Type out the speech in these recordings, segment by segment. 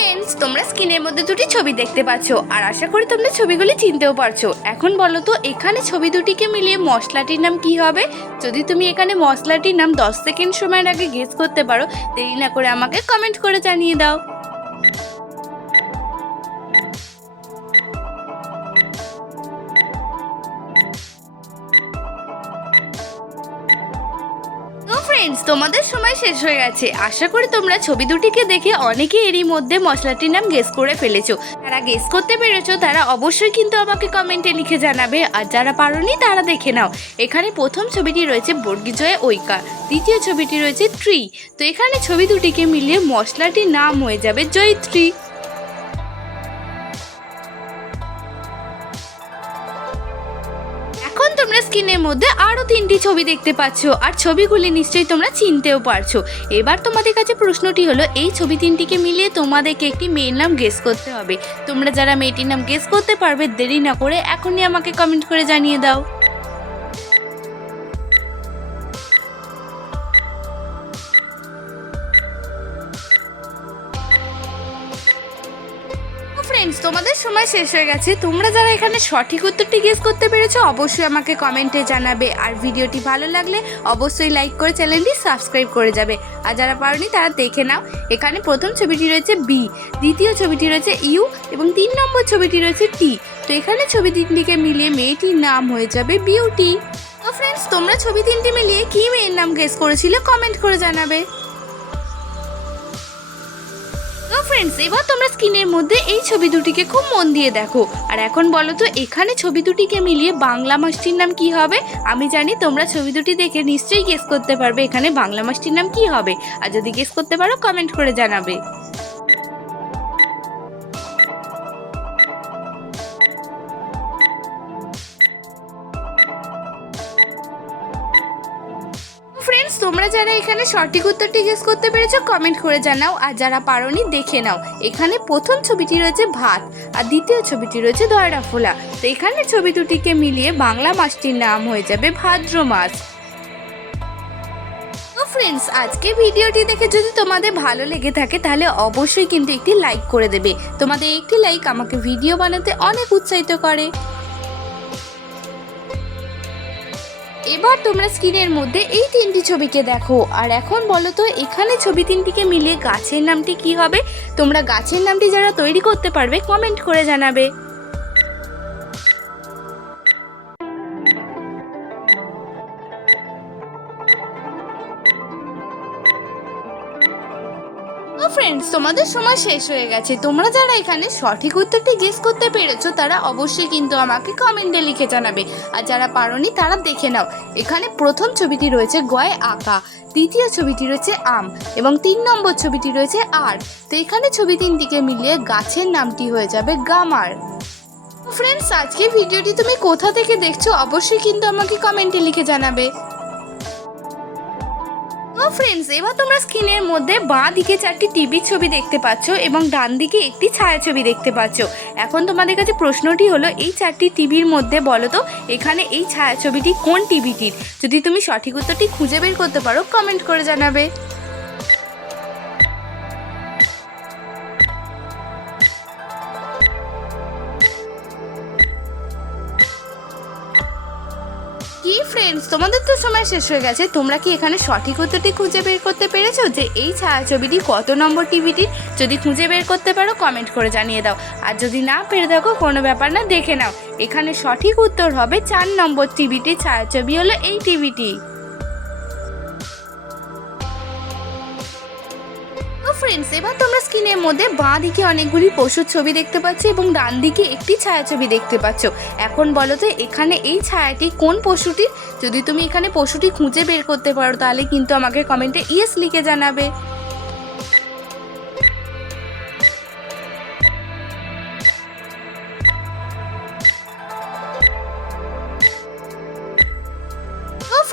Friends, তোমরা স্ক্রিনের মধ্যে দুটি ছবি দেখতে পাচ্ছ আর আশা করি তোমরা ছবিগুলি চিনতেও পারছো। এখন বলো তো এখানে ছবি দুটিকে মিলিয়ে মশলাটির নাম কি হবে? যদি তুমি এখানে মশলাটির নাম 10 সেকেন্ড সময়ের আগে গেস করতে পারো, দেরি না করে আমাকে কমেন্ট করে জানিয়ে দাও। ফ্রেন্ডস, তোমাদের সময় শেষ হয়ে গেছে। আশা করি তোমরা ছবি দুটিকে দেখে অনেকে এরই মধ্যে মশলাটির নাম গেস করে ফেলেছো। যারা গেস করতে পেরেছো তারা অবশ্যই কিন্তু আমাকে কমেন্টে লিখে জানাবে, আর যারা পারোনি তারা দেখে নাও। এখানে প্রথম ছবিটি রয়েছে বর্গীজয়ে ঐকা, দ্বিতীয় ছবিটি রয়েছে ট্রি। তো এখানে ছবি দুটিকে মিলিয়ে মশলাটির নাম হয়ে যাবে জয়িত্রী। এখন তোমরা স্ক্রিনের মধ্যে আরো 3টি ছবি দেখতে পাচ্ছ আর ছবিগুলি নিশ্চয়ই তোমরা চিনতেও পারছো। এবার তোমাদের কাছে প্রশ্নটি হলো, এই ছবি 3টিকে মিলিয়ে তোমাদেরকে একটি মেয়ের নাম গেস করতে হবে। তোমরা যারা মেয়েটির নাম গেস করতে পারবে, দেরি না করে এখনই আমাকে কমেন্ট করে জানিয়ে দাও। ফ্রেন্ডস, তোমাদের সময় শেষ হয়ে গেছে। তোমরা যারা এখানে সঠিক উত্তরটি গেস করতে পেরেছো অবশ্যই আমাকে কমেন্টে জানাবে, আর ভিডিওটি ভালো লাগলে অবশ্যই লাইক করে চ্যানেলটি সাবস্ক্রাইব করে যাবে। আর যারা পারোনি তারা দেখে নাও। এখানে প্রথম ছবিটি রয়েছে বি, দ্বিতীয় ছবিটি রয়েছে ইউ এবং 3 নম্বর ছবিটি রয়েছে টি। তো এখানে ছবি 3টিকে মিলিয়ে মেয়েটির নাম হয়ে যাবে বিউটি। তো ফ্রেন্ডস, তোমরা ছবি 3টি মিলিয়ে কি মেয়ের নাম গেস করেছিলে কমেন্ট করে জানাবে। ফ্রেন্ডস, এবার তোমরা স্ক্রিনের মধ্যে এই ছবি দুটিকে খুব মন দিয়ে দেখো, আর এখন বলো তো এখানে ছবি দুটিকে মিলিয়ে বাংলা মাসটির নাম কি হবে? আমি জানি তোমরা ছবি দুটি দেখে নিশ্চয়ই গেস করতে পারবে এখানে বাংলা মাসটির নাম কি হবে, আর যদি গেস করতে পারো কমেন্ট করে জানাবে। ফ্রেন্ডস, তোমরা যারা এখানে সঠিক উত্তরটি গেস করতে পেরেছো কমেন্ট করে জানাও, আর যারা পারোনি দেখে নাও। এখানে প্রথম ছবিটি রয়েছে ভাত আর দ্বিতীয় ছবিটি রয়েছে দয়রা ফোলা। তো এখানে ছবি দুটিকে মিলিয়ে বাংলা মাসটির নাম হয়ে যাবে ভাদ্র মাস। তো ফ্রেন্ডস, আজকে ভিডিওটি দেখে যদি তোমাদের ভালো লেগে থাকে তাহলে অবশ্যই কিন্তু একটি লাইক করে দেবে। তোমাদের একটি লাইক আমাকে ভিডিও বানাতে অনেক উৎসাহিত করে। এবার তোমরা স্ক্রিনের মধ্যে এই 3টি ছবিকে দেখো, আর এখন বলো তো এখানে ছবি 3টিকে মিলিয়ে গাছের নামটি কি হবে? তোমরা গাছের নামটি যারা তৈরি করতে পারবে কমেন্ট করে জানাবে। ফ্রেন্ডস, তোমাদের সময় শেষ হয়ে গেছে। তোমরা যারা এখানে সঠিক উত্তরটি গেস করতে পেরেছো তারা অবশ্যই কিন্তু আমাকে কমেন্টে লিখে জানাবে, আর যারা পারোনি তারা দেখে নাও। এখানে প্রথম ছবিটি রয়েছে গয় আঁকা, দ্বিতীয় ছবিটি রয়েছে আম এবং 3 নম্বর ছবিটি রয়েছে আর। তো এখানে ছবি 3টিকে মিলিয়ে গাছের নামটি হয়ে যাবে গামার। ফ্রেন্ডস, আজকে ভিডিওটি তুমি কোথা থেকে দেখছো অবশ্যই কিন্তু আমাকে কমেন্টে লিখে জানাবে। ফ্রেন্ডস, এবার তোমরা স্ক্রিনের মধ্যে বাঁ দিকে 4টি টিভির ছবি দেখতে পাচ্ছ এবং ডান দিকে একটি ছায়াছবি দেখতে পাচ্ছ। এখন তোমাদের কাছে প্রশ্নটি হলো, এই 4টি টিভির মধ্যে বলো তো এখানে এই ছায়াছবিটি কোন টিভিটির? যদি তুমি সঠিক উত্তরটি খুঁজে বের করতে পারো কমেন্ট করে জানাবে। কি ফ্রেন্ডস, তোমাদের তো সময় শেষ হয়ে গেছে। তোমরা কি এখানে সঠিক উত্তরটি খুঁজে বের করতে পেরেছো যে এই ছায়াছবিটি কত নম্বর টিভিটির? যদি খুঁজে বের করতে পারো কমেন্ট করে জানিয়ে দাও, আর যদি না পেরে থাকো কোনো ব্যাপার না, দেখে নাও। এখানে সঠিক উত্তর হবে 4 নম্বর টিভিটির ছায়াছবি হলো এই টিভিটি। ফ্রেন্ডস, এবার তোমরা স্ক্রিনের মধ্যে বাঁ দিকে অনেকগুলি পশুর ছবি দেখতে পাচ্ছ এবং ডান দিকে একটি ছায়াছবি দেখতে পাচ্ছ। এখন বলো তো এখানে এই ছায়াটি কোন পশুটির? যদি তুমি এখানে পশুটি খুঁজে বের করতে পারো তাহলে কিন্তু আমাকে কমেন্টে ইয়েস লিখে জানাবে।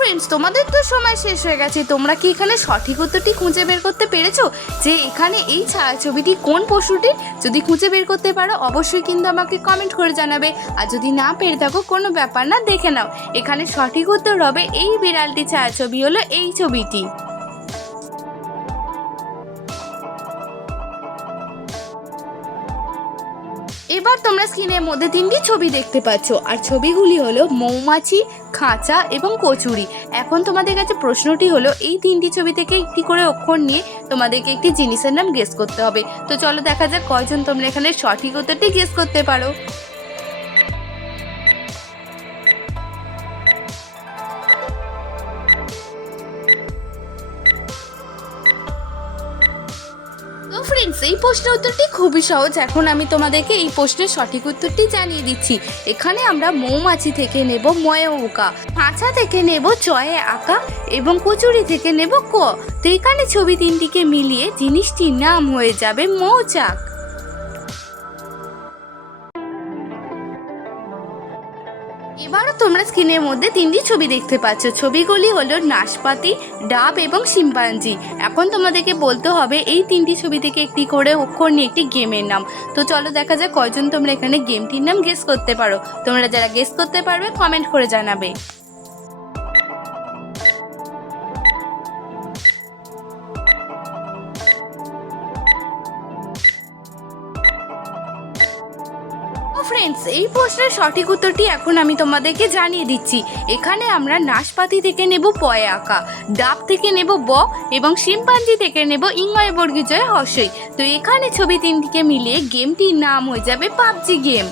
ফ্রেন্ডস, তোমাদের তো সময় শেষ হয়ে গেছে। তোমরা কি এখানে সঠিক উত্তরটি খুঁজে বের করতে পেরেছো যে এখানে এই ছায়াছবিটি কোন পশুটির? যদি খুঁজে বের করতে পারো অবশ্যই কিন্তু আমাকে কমেন্ট করে জানাবে, আর যদি না পেরে থাকো কোনো ব্যাপার না, দেখে নাও। এখানে সঠিক উত্তর হবে এই বিড়ালটি ছায়াছবি হলো এই ছবিটি। এবার তোমরা স্ক্রিনের মধ্যে তিনটি ছবি দেখতে পাচ্ছ, আর ছবিগুলি হলো মৌমাছি, খাঁচা এবং কচুরি। এখন তোমাদের কাছে প্রশ্নটি হলো এই তিনটি ছবি থেকে একটি করে অক্ষর নিয়ে তোমাদেরকে একটি জিনিসের নাম গেস করতে হবে। তো চলো দেখা যাক কয়জন তোমরা এখানে সঠিক উত্তরটি গেস করতে পারো। তো ফ্রেন্ডস, এই প্রশ্নের উত্তরটি খুবই সহজ। এখন আমি তোমাদেরকে এই প্রশ্নের সঠিক উত্তরটি জানিয়ে দিচ্ছি। এখানে আমরা মৌমাছি থেকে নেব ময়ে ওকা, খাঁচা থেকে নেব চয়ে আঁকা এবং কচুরি থেকে নেব ক। তো এখানে ছবি তিনটিকে মিলিয়ে জিনিসটির নাম হয়ে যাবে মৌচাক। এবারও তোমরা স্ক্রিনের মধ্যে তিনটি ছবি দেখতে পাচ্ছ। ছবিগুলি হলো নাশপাতি, ডাব এবং শিম্পাঞ্জি। এখন তোমাদেরকে বলতে হবে এই তিনটি ছবি থেকে একটি করে অক্ষর নিয়ে একটি গেমের নাম। তো চলো দেখা যাক কয়জন তোমরা এখানে গেমটির নাম গেস করতে পারো। তোমরা যারা গেস করতে পারবে কমেন্ট করে জানাবে। ফ্রেন্ডস, এই প্রশ্নের সঠিক উত্তরটি এখন আমি তোমাদেরকে জানিয়ে দিচ্ছি। এখানে আমরা নাশপাতি থেকে নেব পয়ে আঁকা, ডাব থেকে নেব ব এবং শিম্পাঞ্জি থেকে নেব ইংয় বর্গীজয় হর্ষই। তো এখানে ছবি তিনটিকে মিলিয়ে গেমটির নাম হয়ে যাবে পাবজি গেম।